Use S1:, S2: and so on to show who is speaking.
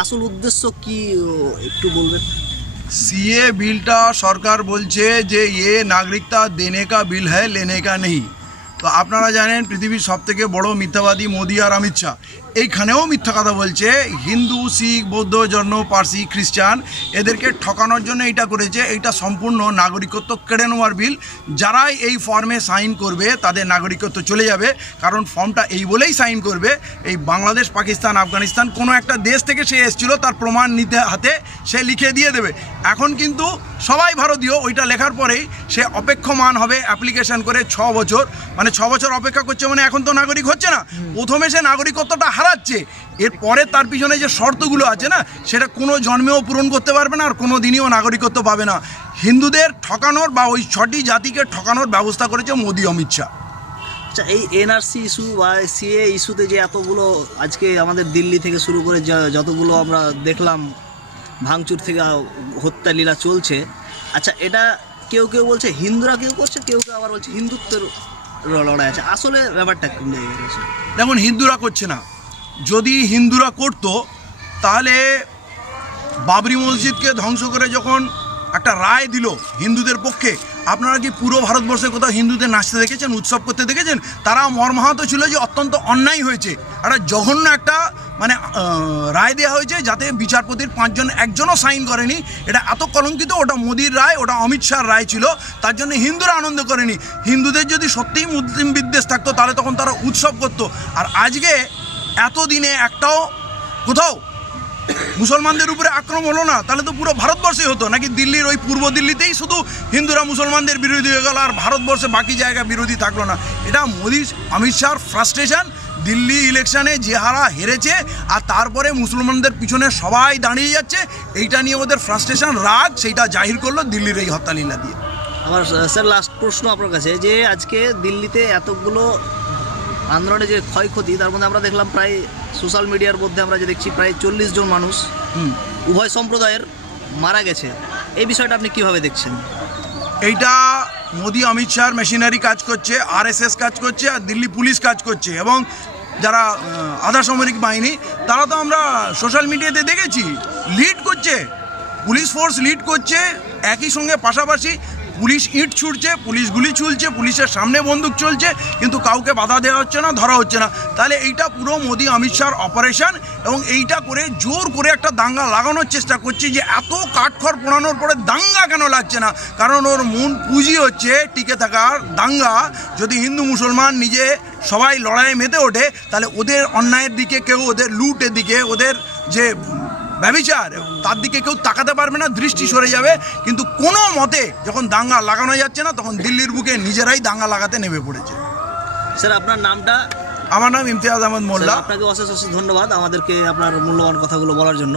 S1: আসল উদ্দেশ্য কি একটু বলবেন?
S2: সিএ বিলটা সরকার বলছে যে এ নাগরিকতা দেনে কা বিল হ্যাঁ লেনে কা নেই। তো আপনারা জানেন পৃথিবীর সব থেকে বড় মিথ্যাবাদী মোদি আর অমিত শাহ। এইখানেও মিথ্যা কথা বলছে। হিন্দু, শিখ, বৌদ্ধ, জৈন, পার্সি, খ্রিস্টান এদেরকে ঠকানোর জন্য এইটা করেছে। এটা সম্পূর্ণ নাগরিকত্ব কেড়ে নেওয়ার বিল। যারাই এই ফর্মে সাইন করবে, তাদের নাগরিকত্ব চলে যাবে। কারণ ফর্মটা এই বলেই সাইন করবে, এই বাংলাদেশ, পাকিস্তান, আফগানিস্তান, কোনো একটা দেশ থেকে সে এসেছিল, তার প্রমাণ নিতে হাতে সে লিখে দিয়ে দেবে। এখন কিন্তু সবাই ভারতীয় ওইটা লেখার পরেই সে অপেক্ষমান হবে অ্যাপ্লিকেশন করে ছ বছর। মানে ছ বছর অপেক্ষা করছে মানে এখন তো নাগরিক হচ্ছে না। প্রথমে সে নাগরিকত্বটা হারাচ্ছে। এরপরে তার পিছনে যে শর্তগুলো আছে না সেটা কোনো জন্মেও পূরণ করতে পারবে না আর কোনো দিনইও নাগরিকত্ব পাবে না। হিন্দুদের ঠকানোর বা ওই ছটি জাতিকে ঠকানোর ব্যবস্থা করেছে মোদি অমিত শাহ।
S1: আচ্ছা এই এনআরসি ইস্যু বা সিএ ইস্যুতে যে এতগুলো আজকে আমাদের দিল্লি থেকে শুরু করে য- যতগুলো আমরা দেখলাম ভাঙচুর থেকে হত্যা লীলা চলছে। আচ্ছা এটা কেউ কেউ বলছে, হিন্দুরা কেউ করছে, কেউ কেউ আবার বলছে হিন্দুত্বের লড়াই আছে। আসলে ব্যাপারটা?
S2: দেখুন, হিন্দুরা করছে না। যদি হিন্দুরা করত, তাহলে বাবরি মসজিদকে ধ্বংস করে যখন একটা রায় দিল হিন্দুদের পক্ষে আপনারা কি পুরো ভারতবর্ষে কোথাও হিন্দুদের নাচতে দেখেছেন, উৎসব করতে দেখেছেন? তারা মর্মাহত ছিল যে অত্যন্ত অন্যায় হয়েছে। একটা জঘন্য একটা মানে রায় দেওয়া হয়েছে যাতে বিচারপতির পাঁচজন, একজনও সাইন করেনি। এটা এত কলঙ্কিত, ওটা মোদির রায়, ওটা অমিত শাহর রায় ছিল। তার জন্য হিন্দুরা আনন্দ করেনি। হিন্দুদের যদি সত্যিই মুসলিম বিদ্বেষ থাকতো, তাহলে তখন তারা উৎসব করতো। আর আজকে এতদিনে একটাও কোথাও মুসলমানদের উপরে আক্রমণ হলো না, তাহলে তো পুরো ভারতবর্ষেই হতো। নাকি দিল্লির ওই পূর্ব দিল্লিতেই শুধু হিন্দুরা মুসলমানদের বিরোধী হয়ে গেল আর ভারতবর্ষে বাকি জায়গা বিরোধী থাকল না? এটা মোদি, অমিত শাহর ফ্রাস্ট্রেশন দিল্লি ইলেকশনে যে হারা হেরেছে আর তারপরে মুসলমানদের পিছনে সবাই দাঁড়িয়ে যাচ্ছে, এইটা নিয়ে ওদের ফ্রাস্ট্রেশন রাগ, সেইটা জাহির করল দিল্লির এই হত্যালীলা দিয়ে।
S1: আমার স্যার লাস্ট প্রশ্ন আপনার কাছে, যে আজকে দিল্লিতে এতগুলো আন্দোলনে যে ক্ষয়ক্ষতি, তার মধ্যে আমরা দেখলাম প্রায় সোশ্যাল মিডিয়ার মধ্যে আমরা যে দেখছি প্রায় চল্লিশ জন মানুষ হুম। উভয় সম্প্রদায়ের মারা গেছে। এই বিষয়টা আপনি কীভাবে দেখছেন?
S2: এইটা মোদি অমিত শাহর মেশিনারি কাজ করছে আরএসএস কাজ করছে আর দিল্লি পুলিশ কাজ করছে এবং যারা আধা সামরিক বাহিনী তারা তো আমরা সোশ্যাল মিডিয়াতে দেখেছি। লিড করছে। পুলিশ ফোর্স লিড করছে। একই সঙ্গে পাশাপাশি পুলিশ ইট ছুটছে, পুলিশ গুলি চলছে, পুলিশের সামনে বন্দুক চলছে, কিন্তু কাউকে বাধা দেওয়া হচ্ছে না, ধরা হচ্ছে না। তাহলে এইটা পুরো মোদি অমিত শাহর অপারেশন এবং এইটা করে জোর করে একটা দাঙ্গা লাগানোর চেষ্টা করছে যে এত কাঠখড় পোড়ানোর পরে দাঙ্গা কেন লাগছে না? কারণ ওর মূল পুঁজি হচ্ছে টিকে থাকার দাঙ্গা। যদি হিন্দু মুসলমান নিজে সবাই লড়াইয়ে মেতে ওঠে, তাহলে ওদের অন্যায়ের দিকে কেউ, ওদের লুটের দিকে, ওদের যে ব্যবিচার তার দিকে কেউ তাকাতে পারবে না দৃষ্টি সরে যাবে। কিন্তু কোনো মতে যখন দাঙ্গা লাগানো যাচ্ছে না তখন দিল্লির বুকে নিজেরাই দাঙ্গা লাগাতে নেমে পড়েছে।
S1: স্যার আপনার নামটা?
S2: আমার নাম ইমতিয়াজ আহমদ মোল্লা।
S1: আপনাকে অশেষ অশেষ ধন্যবাদ আমাদেরকে আপনার মূল্যবান কথাগুলো বলার জন্য।